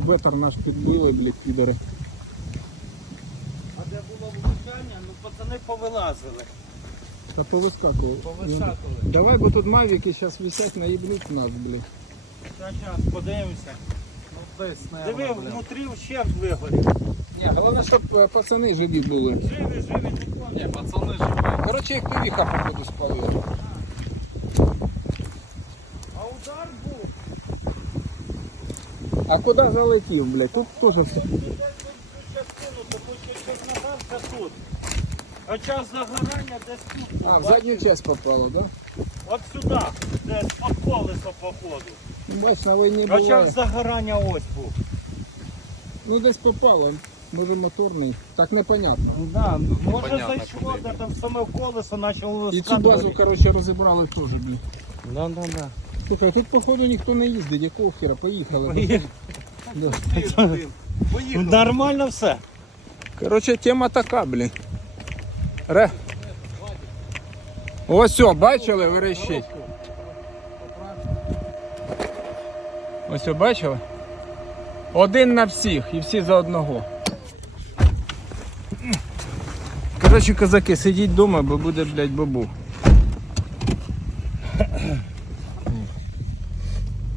Бетер наш підбили, блядь, підери. А де було влучання, ну пацани повилазили. Та повискакував. Повискакували. Давай, бо тут мавіки зараз висять, наїбнуть нас, блядь. Зараз подивимося. Ну десь, Диви, наверное, блін. внутрі ще вигорів. Ні, головне, щоб е, пацани живі були. Живі, живі, ніхто Ні, не. пацани живі. Коротше, як півіха, походу, спалили. А удар був. А куди залетів, блядь? Тут теж все. А час загорання десь тут. А, в задню часть попало, да? От сюди, десь під колесо походу. Ну, Бач, на війні А час загорання ось був. Ну десь попало. Може моторний. Так непонятно. Да, може Понятно, зайшло, куди, де там саме в колесо почало І цю базу, коротше, розібрали теж, блін. Да, да, да. Слухай, тут походу ніхто не їздить, якого хера, поїхали. Да. Нормально все. Коротше, тема така, блін. Ре. Ось все, бачили, верещить. Ось все, бачили? Один на всіх і всі за одного. Коротше, козаки, сидіть вдома, бо буде, блядь, бабу.